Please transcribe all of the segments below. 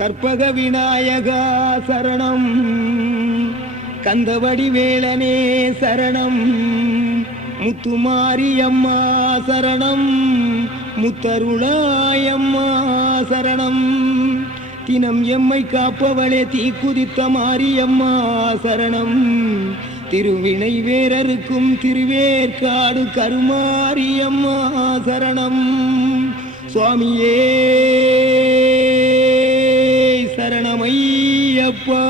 கற்பக விநாயகா சரணம், கந்தவடி வேளனே சரணம், முத்துமாரியம்மா சரணம், முத்தருளாயம்மா சரணம், தினம் எம்மை காப்பவளே தீக்குதித்த மாரியம்மா சரணம், திருவினை வேரருக்கும் திருவேற்காடு கருமாரியம்மா சரணம், சுவாமியே சரணமையப்பா.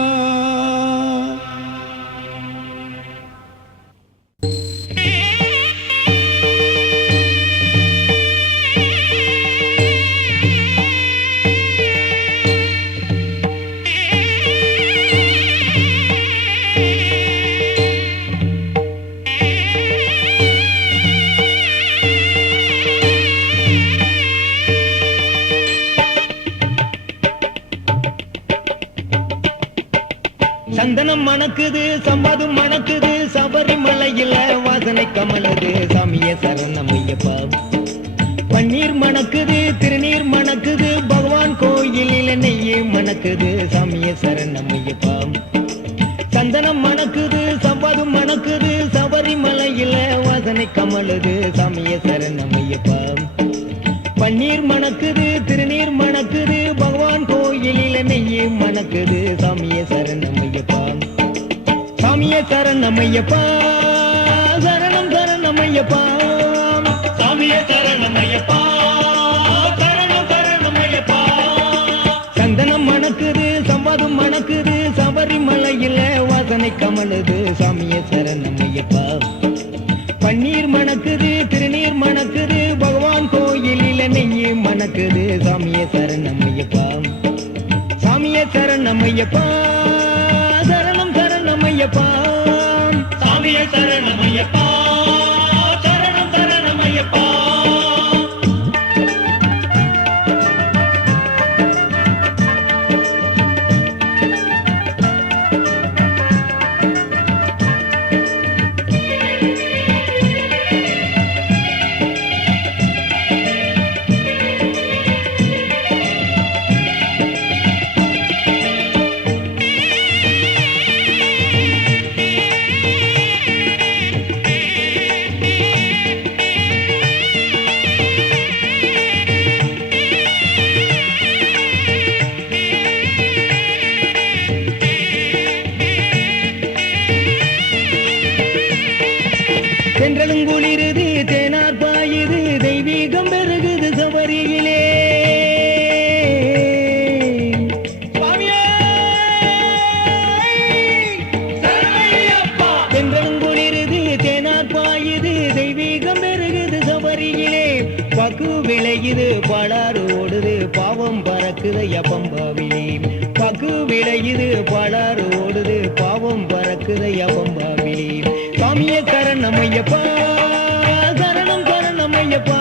சந்தனம் மணக்குது, சம்பதும் மணக்குது, சபரிமலையில வாசனை கமலது, சாமியே சரணமையப்பா. பன்னீர் மணக்குது, திருநீர் மணக்குது, பகவான் கோயிலில் நெய்யே மணக்குது, சாமியே சரணமையப்பா. சந்தனம் மணக்குது, சம்பதும் மணக்குது, சபரிமலையில வாசனை கமலது, சாமியே சரணமையப்பா. பன்னீர் மணக்குது, திருநீர் மணக்குது, பகவான் கோயிலில் நெய்யே மணக்குது, சாமியே சரணமையப்பா. சாமியே சரணமையப்பா, சரணம் சரணமையப்பா, சாமியே சரணமையப்பா, சரணம் சரணமையப்பா. சந்தனம் மணக்குது, சம்பதும் மணக்குது, சபரிமலையில வாசனை கமலுது, சாமியே சரணமையப்பா. பன்னீர் மணக்குது, திருநீர் மணக்குது, பகவான் கோயிலில் நெய்யே மணக்குது, சாமியே சரணமையப்பா. சாமியே சரணமையப்பா, சரணம் சரணமையப்பா, சாமியே சரணமையப்பா, சரணம் சரணமையப்பா. தென்றலுங்குளிருது, தேனார் பாயுது, தெய்வீகம் பெருகுது சபரியிலே. தென்றலுங்குளிருது, தேனார் பாயுது, தெய்வீகம் பெருகுது சபரியிலே. பக்கு விளையுது, பாலாறு ஓடுது, பாவம் பறக்குது யப்பம்பாவிலே. பக்கு விளையுது, பாலாறு ஓடுது, பாவம் பறக்குது யப்பம்பாவிலே. சாமியே சரணமையப்பா, சரணம் சரணமையப்பா,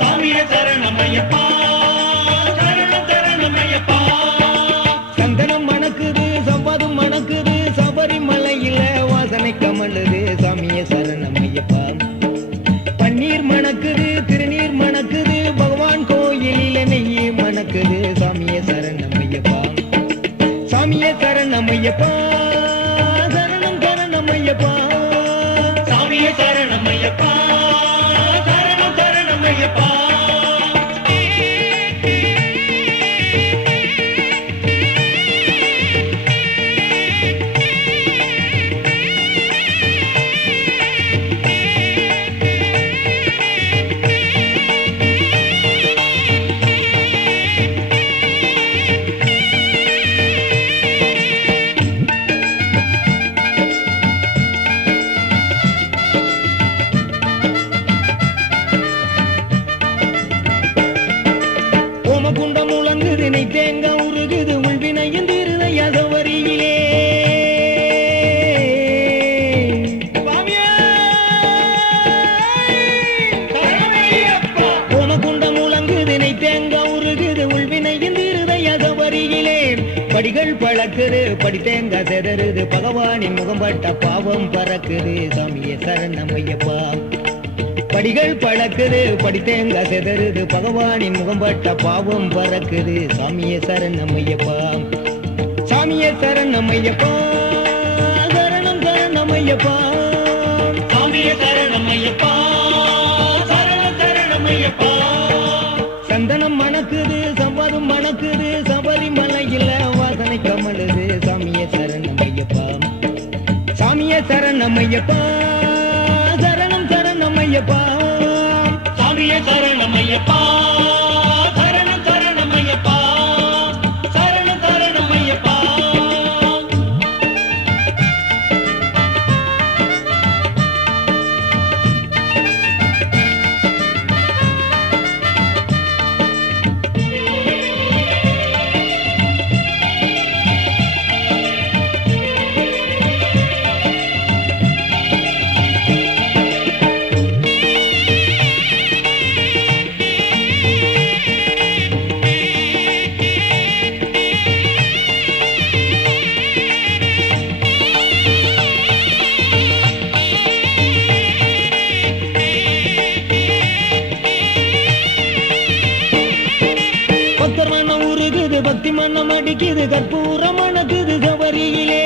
சாமியே சரணமையப்பா, சரணம் சரணமையப்பா. சந்தனம் மணக்குது, சம்பதும் மணக்குது, சபரிமலையில வாசனை கமலுது, சாமியே சரணமையப்பா. பன்னீர் மணக்குது, திருநீர் மணக்குது, பகவான் கோயிலில நெய்யே மணக்குது, சாமியே சரணமையப்பா. சாமியே சரணமையப்பா, சரணம் சரணமையப்பா, சாமியே சரணமையப்பா, சரணம் சரணமையப்பா. ஓமகுண்டம் முழங்குது, நெய் தேங்க உருகுது, உள்வினையும் தீருதைய சபரியிலே. ஓமகுண்டம் முழங்குது, நெய் தேங்க உருகுது, உள்வினையும் தீருதைய சபரியிலே. படிகள் பழக்குது, படி தேங்க செதறுது, பகவானின் முகம் பட்ட பாவம் பறக்குது, சாமியே சரணமையப்பா. படிகள் பழக்குது படித்தேங்க செதறுது பகவானின் முகம்பட்ட பாவம் பறக்குது சாமியே சரணமையப்பா சாமியே சரணமையப்பா சரணம் சரணமையப்பா சாமியே சரணமையப்பா சரணம் சரணமையப்பா சந்தனம் மணக்குது சம்பாதும் மணக்குது சபரிமலையில் வாசனை கமலுது சாமியே சரணமையப்பா சாமியே சரணமையப்பா சரணம் சரணமையப்பா சாமியே சரணமையப்பா சரணம் சரணமையப்பா சரணம் சரணமையப்பா பக்தி மன்னம் அடிக்குது கற்பூரம் மணக்குது சபரியிலே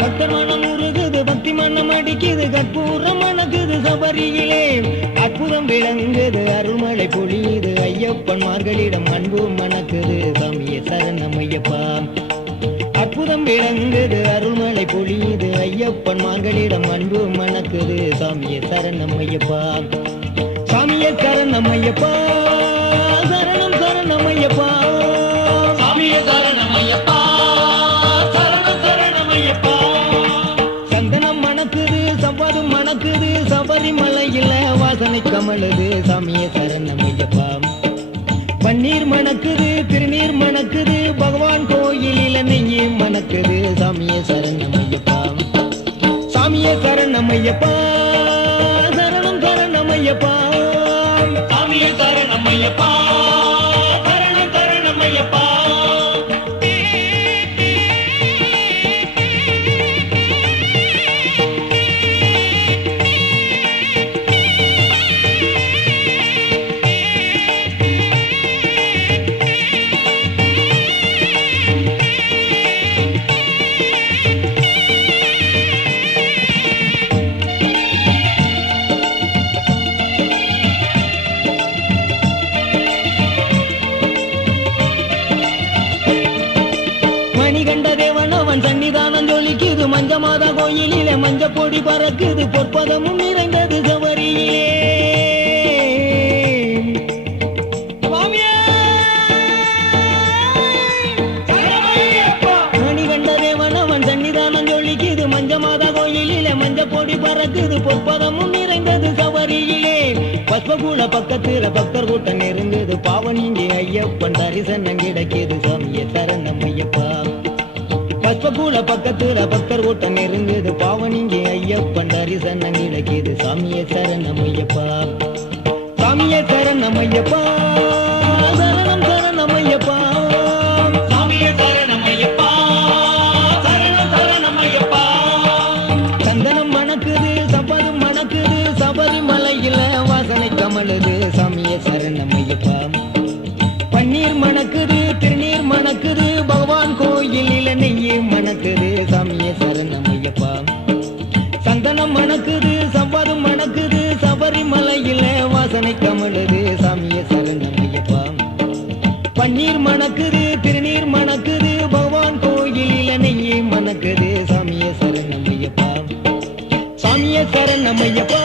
பக்தர் மனம் உருகுது பக்தி மன்னம் அடிக்குது கற்பூரம் மணக்குது சபரியிலே அற்புதம் விளங்குது அருள்மழை பொழியுது ஐயப்பன் மார்களிடம் அன்பு மணக்குது சாமியே சரணமையப்பா அற்புதம் விளங்குது அருள்மலை பொழியுது ஐயப்பன் மார்களிடம் அன்பு மணக்குது சாமியே சரணமையப்பா சாமியே சரணமையப்பா சரணம் சரணமையப்பா சாமியே சரணமையப்பா சரணம் சரணமையப்பா சந்தனம் மணக்குது சவ்வாதும் மணக்குது சபரிமலையில் வாசனை கமலுது சாமியே சரணமையப்பா பன்னீர் மணக்குது திருநீர் மணக்குது பகவான் கோயிலில் நெய்யே மணக்குது சாமியே சரணமையப்பா சாமியே சரணமையப்பா சரணம் சரணமையப்பா சாமியே சரணமையப்பா சரணம் சரணமையப்பா சன்னிதானம் ஜொலிக்குது மஞ்ச மாதா கோயிலிலே மஞ்ச பொடி பறக்குது பொற்பதமும் நிறைந்தது சபரியிலே மணிகண்ட தேவனவன் சன்னிதானம் ஜொலிக்குது மஞ்ச மாதா கோயிலிலே மஞ்ச பொடி பறக்குது பொற்பதமும் நிறைந்தது சபரியிலே பஸ்வகூட பக்கத்துல பக்தர் கூட்டம் நெருங்குது பாவனிங்கே ஐயப்பன் தரிசனம் கிடைக்குது சாமியே சரணமையப்பா பஸ்வகூட பக்கத்துல பக்தர் கூட்டம் நெருங்குது பாவனிங்கே ஐயப்பன் தரிசனம் கிடைக்குது சாமியே சரணமையப்பா சாமியே சரணமையப்பா சரணம் சரணமையப்பா சாமியே சரணமையப்பா சரணம் சரணமையப்பா சந்தனம் மணக்குது சபதும் மணக்குது சபரிமலையில் வாசனை கமலுது சாமியே சரணமையப்பா பன்னீர் மணக்குது திருநீர் மணக்குது பகவான் கோயிலில் நெய்யே மணக்குது சாமியே சரணமையப்பா சந்தனம் மணக்குது சவ்வாதும் மணக்குது சபரிமலையில் வாசனை கமலுது சாமியே சரணமையப்பா பன்னீர் மணக்குது திருநீர் மணக்குது பகவான் கோயிலில் நெய்யே மணக்குது சாமியே சரணமையப்பா சாமியே சரணமையப்பா